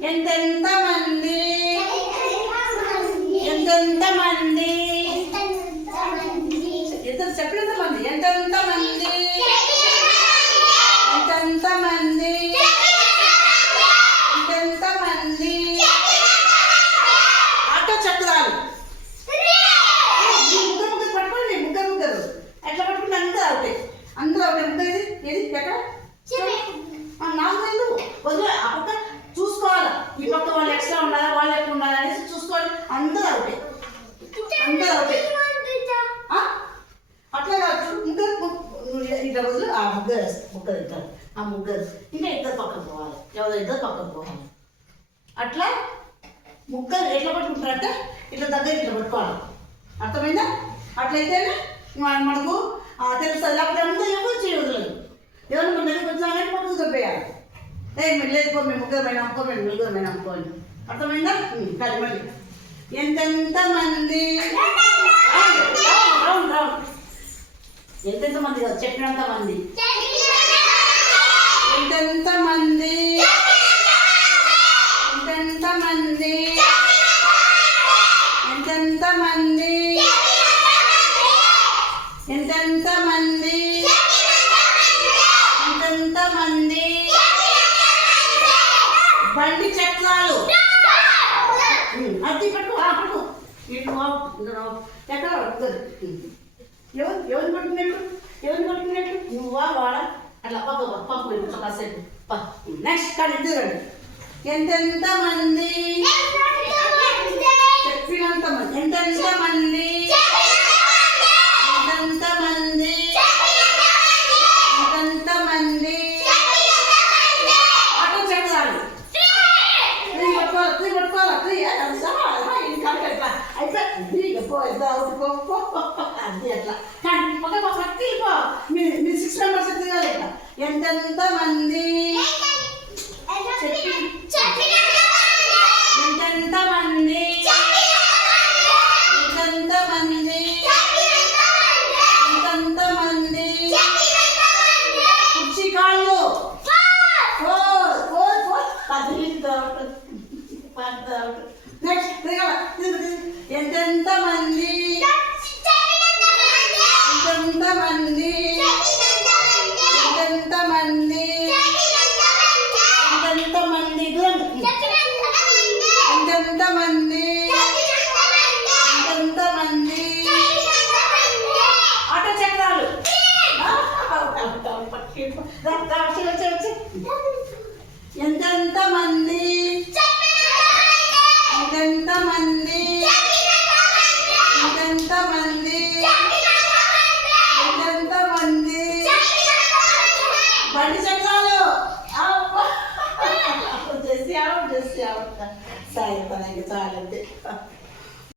ఎంతెంత మంది ఎంతెంత మంది ఇద్దరు చెప్పలేదా మంది ఎంతెంత మంది ఎంతెంత మంది ఎంతెంత మంది ఆటో చక్రాలు ముగ్గురు ముగ్గురు పట్టుకోండి ముగ్గురు ముగ్గురు ఎట్లా పట్టుకుంటే అందరూ ఒకటే ముగ్గురు ఏది ఎక్కడ నాలుగు వదిలే ఆ పక్క చూసుకోవాలి ఈ పక్క వాళ్ళు ఎక్స్ట్రా ఉండాలా వాళ్ళు ఎక్కువ ఉండాలి అనేసి చూసుకోవాలి అందరూ ఒకటే అట్లా కాదు ముగ్గురు ఇట్లా వదిలి ఆ ముగ్గురు ఇద్దరు ఆ ముగ్గురు ఇంకా ఇద్దరు పక్కకు పోవాలి ఎవరో ఇద్దరు పక్కకు పోవాలి అట్లా ముగ్గురు ఎట్లా పట్టుకుంటారంటే ఇట్లా దగ్గర ఇట్లా పట్టుకోవాలి అర్థమైందా అట్లయితేనే మనకు తెలుస్తుంది లేకపోతే అంతా ఎవరు చేయవదలేదు ఎవరు మన దగ్గరికి వచ్చామంటే పక్కకు తప్పేయాలి మీరు లేదు మేము ముగ్గురు పైన అమ్ముకో మేము నలుగురు పైన అమ్ముకోండి అర్థమైందా కానీ మళ్ళీ ఎంతెంత మంది ఎంతెంత మంది కాదు చెప్పినంత మంది ఎంతెంత మంది ఎంతెంత మంది ఎంతెంత మంది ఎంతెంత మంది ఎంతెంత మంది బండి చక్రాలు అది పట్టుకో ఎక్కడ ఎవరిని పట్టుకున్నట్టు నువ్వా వాడా అట్లా పంపు కాసేపు నెక్స్ట్ కానీ ఇద్దరండి ఎంతెంత మంది చెప్పినంత మంది ఎంతెంత మంది ఎంతెంత మంది ఎంతెంత మంది ఆటో చక్రాలు అది అట్లా కానీ మీరు 6 మెంబర్స్ తిరగాలి ఇట్లా ఎంతెంత మంది ఎంతెంత మంది ఎంతెంత మంది ఎంతెంత మంది కుర్చీ కాళ్ళు నెక్స్ట్ తిరగాల ఎంతెంత మంది ఎంతెంత మంది ఎంతెంత మంది ఎంతెంత మంది ఎంతెంత మంది ఎంతెంత మంది ఆటో చక్రాలు ఎంతెంత మంది ఎంతెంత మంది ఎంతెంత మంది ఎంతెంత మంది బండి చక్రాలు చేసి సాయంత్రం చాలంతే